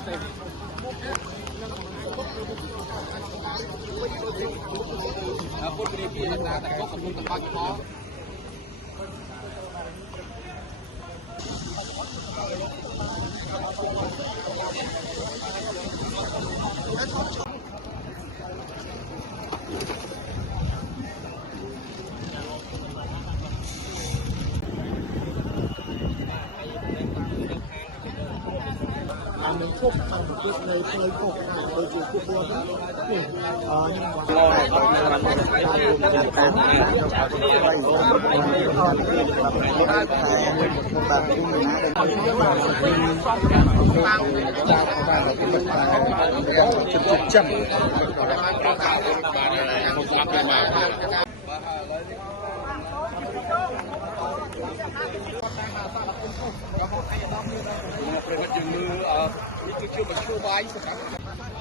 ពុទ្ធរីពីតាតែក៏ពុទ្ធបាច់ផងmình chúc bằng một cái này chơi phục tôi chỉ chúc luôn đó nhưngប្រហែលជាមើលនេះគឺជាមធ្យោបាយសម្រាប់